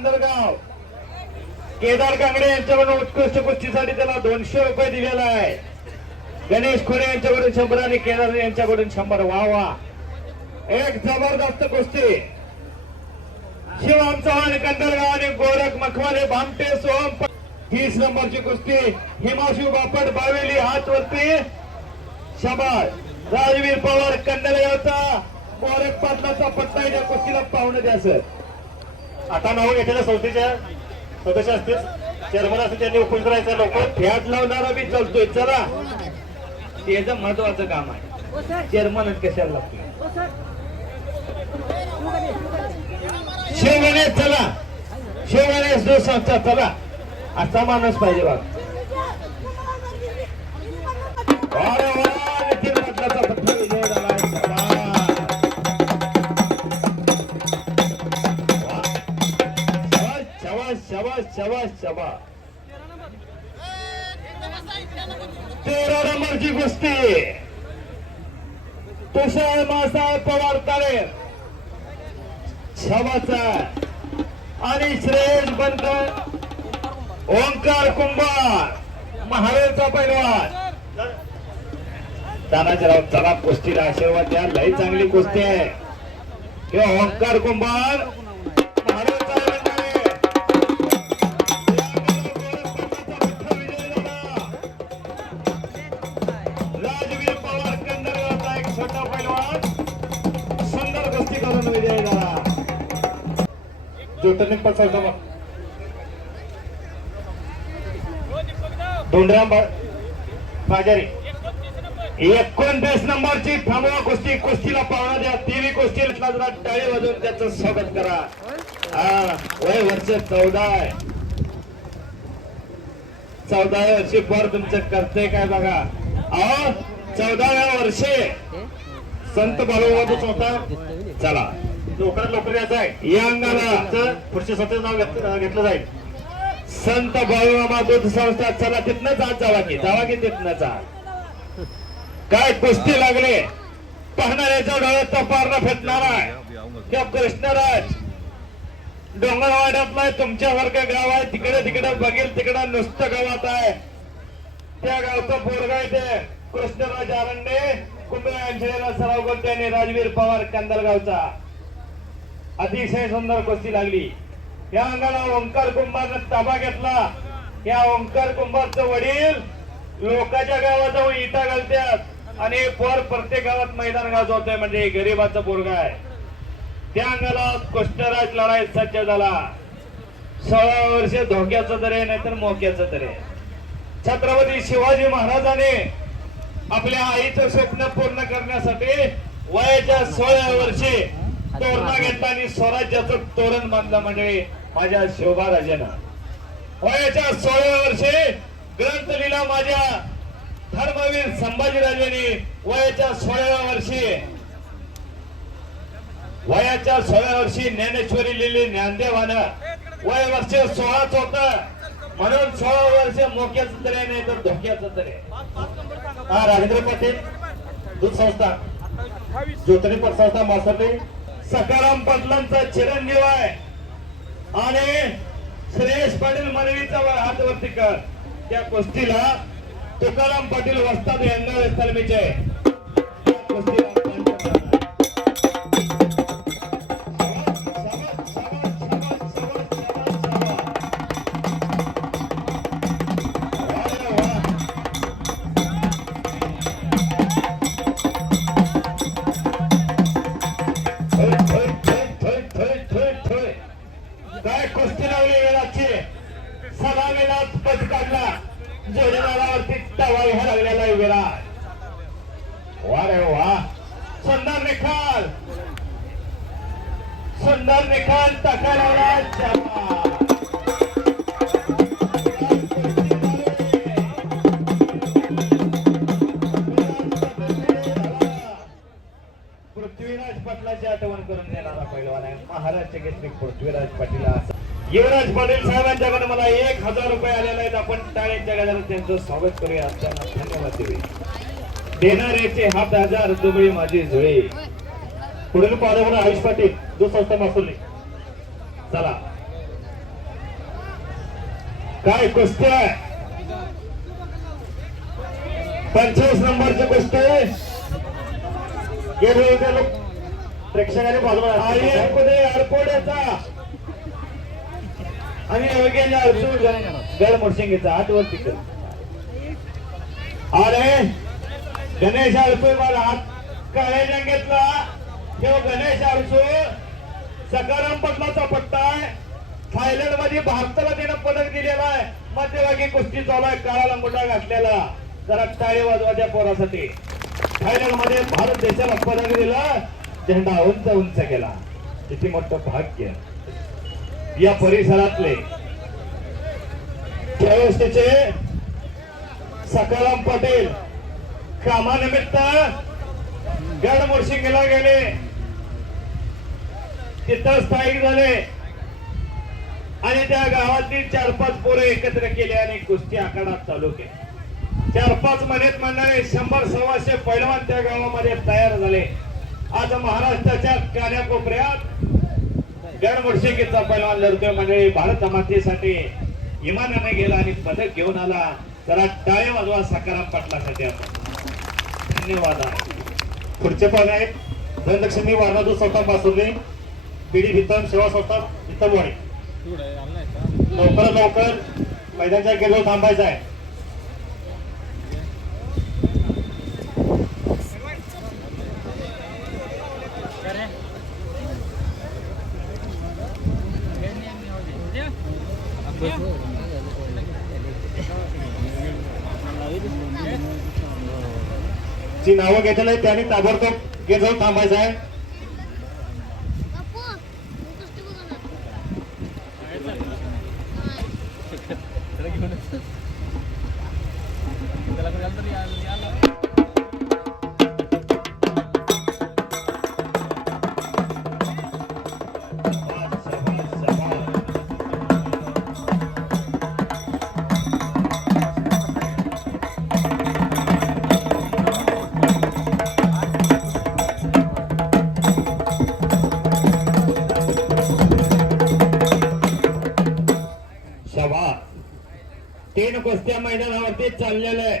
कंदरगाव केदार कांगडे यांच्याकडून उत्कृष्ट कुस्तीसाठी त्याला 200 रुपये दिलेला आहे. गणेश खोडे यांच्याकडून 100 आणि केदार यांच्याकडून 100. वा वा, एक जबरदस्त कुस्ती. शिवम चव्हाण कंदरगाव आणि गोरख मखवाले भामटे सोम. 30 नंबरची कुस्ती. हिमाशु बापट बावेली हात वरती. शाबास. राजवीर पवार कंदरगावचा गोरख पाटलाचा पट्टा या कुस्तीला पाहुणे द्या सर. आता नाव घेतलेल्या संस्थेच्या सदस्य असतील, चेअरमन असतील, त्यांनी उपस्थित राहायचं. लवकर फॅट लावणारा बी चालतोय. चला, त्याचं महत्वाचं काम आहे. चेअरमनच कशाला लागतोय. शिवगणेश चला, शिवगणेश जो संस्था चला, असा माणूस पाहिजे बघ. नितीन पाटलाचा पट्टा विजय झाला. शाबास शाबास शाबास. 13 नंबरची कुस्ती. तुषार मासाहेब पवार तारे शाबाचा आणि श्रेयस बनकर ओंकार कुंभार महावेलचा पैलवान. तानाजीराव चला, कुस्तीला आशीर्वाद द्या. लई चांगली कुस्ती आहे. हे ओंकार कुंभार राजवीर पवार कंदरगावचा एक छोटा पैलवान सुंदर कुस्ती करून विजय झाला. ज्योतिर्लिंग पसरतो मग धोंडराम बाजारी. 29 नंबरची थांबवा कुस्ती. कुस्तीला पाहुणा द्या. टीव्ही कुस्तीला जरा टाळी वाजवून त्याचं स्वागत करा. वय वर्ष 14 आहे. 14व्या वर्षी पोर तुमचं करतंय काय बघा. अहो 14व्या वर्षी संत बाळूबाबूच होता. चला लवकरात लवकर यायचं आहे. या अंगाला पुढच्या स्वतःचं नाव घेतलं जाईल. संत बाळूमामा दूध संस्था. चला तिथनच आज जावा की तिथनच आज. काय कुस्ती लागले. पाहणाऱ्याच्या डोळ्यात तपारणा फेटणार आहे. त्या कृष्णराज डोंगरवाड्यातला तुमच्यासारखं गाव आहे. तिकडे तिकडे बघेल तिकडे नुसतं गावात आहे. त्या गावचं पोरगा आहे ते कृष्णराज आरंडे. कुंभे यांच्या सराव करते आणि राजवीर पवार कंदरगावचा. अतिशय सुंदर कुस्ती लागली. या अंगाला ओंकार कुंभारनं ताबा घेतला. या ओंकार कुंभारचं वडील लोकांच्या गावात जाऊन इटा घालतात आणि पोर प्रत्येक गावात मैदान गाजवतोय. म्हणजे गरीबाचा पोरगा आहे. त्या अंगाला कृष्णराज लढाई सज्ज झाला. 16 वर्ष धोक्याचं तरे नाहीतर मोक्याचं तरे. छत्रपती शिवाजी महाराजांनी आपल्या आईचं स्वप्न पूर्ण करण्यासाठी वयाच्या 16 वर्षी तोरणा घेतला आणि स्वराज्याचं तोरण बांधलं. म्हणजे माझ्या शिवबाराजानं वयाच्या 16 वर्षी ग्रंथ लिहिला. माझ्या धर्मवीर संभाजीराजांनी वयाच्या 16व्या वर्षी ज्ञानेश्वरी लिहिली. ज्ञानदेवानं वय वर्ष 16च होत. म्हणून 16 वर्ष मोक्याचं तरे नाही तर धोक्याचं तरे. हा राजेंद्र पाटील दूध संस्था, ज्योतिर्लिंग संस्था मासर्ली. सकाराम पाटलांचा चिरंजीव आहे आणि श्रेयस पाटील मनवीचा हात वरती कर. त्या कुस्तीला तुकाराम पाटील वस्ताद यांना तालमीचे काय कुस्ती लावली वेळाची. 6 वेळात पद काढला. जोडीदारावरती तवा घ्या लागलेला आहे विराट. वा रे वा, सुंदर निकाल. सुंदर निकाल टाकायला. पृथ्वीराज पाटलाची आठवण करून देणारा पैलवान आहे महाराष्ट्र केसरी पृथ्वीराज पाटील. युवराज पाटील साहेबांच्याकडे मला 1000 रुपये आलेले आहेत. आपण टाळ्यांच्या गजरात त्यांचं स्वागत करूया. त्यांना धन्यवाद देऊया. देणाऱ्याचे हात 1000 दुबळी माझी जुळे. पुढील पाहुणे आयुष पाटील दूध संस्था मासुर्ली. चला काय कुस्ती आहे 25 नंबरची कुस्ती गेले होते लोक प्रेक्षकांनी बाजूला आई कुठे अडकोड्याचा आणि योगेंद्र अडसूळ गड मोडशिंगेचा आठवर तिकड अरे गणेश अडसूळ मला हात काळ्या जंगेतला तेव्हा गणेश अडसूळ सकाराम पटलाचा पट्टा आहे थायलंड मध्ये भारताला त्यानं पदक दिलेला आहे मध्यभागी कुस्ती चालू आहे काळा लंगोटा घातलेला जरा टाळी वाजवा त्या पोरासाठी थायलंड मध्ये भारत देशाला पदक दिलं झेंडा उंच उंच केला किती मोठं भाग्य या परिसरातले त्यावेळेसचे सकाराम पटेल कामानिमित्त गड मोडशिंगेला गेले तिथं स्थायिक झाले आणि त्या गावातली 4-5 पोरं एकत्र केले आणि कुस्ती आखाडा चालू केले 4-5 महिन्यात म्हणणारे 100-125 पैलवान त्या गावामध्ये तयार झाले आज महाराष्ट्राच्या कान्याकोपऱ्यात गड मोडशिंगेचा पैलवान लढतोय मंडळी भारत मातेसाठी इमानाने गेला आणि पदक घेऊन आला जरा टाळे वाजवा सकाराम पाटलासाठी आपण धन्यवाद पुढचे पाहुणे आहेत धनलक्ष्मी वारणादूत संस्था पासुर्ली पिढी भीतम सेवा संस्था भीतमवाडी लवकरात लवकर मैदानच्या गेल्यावर थांबायचं आहे जी नावं घेतलेलं आहे त्यांनी ताबडतोब गेट जाऊन थांबायचं आहे शाबास 3 कुस्त्या मैदानावरती चाललेलं आहे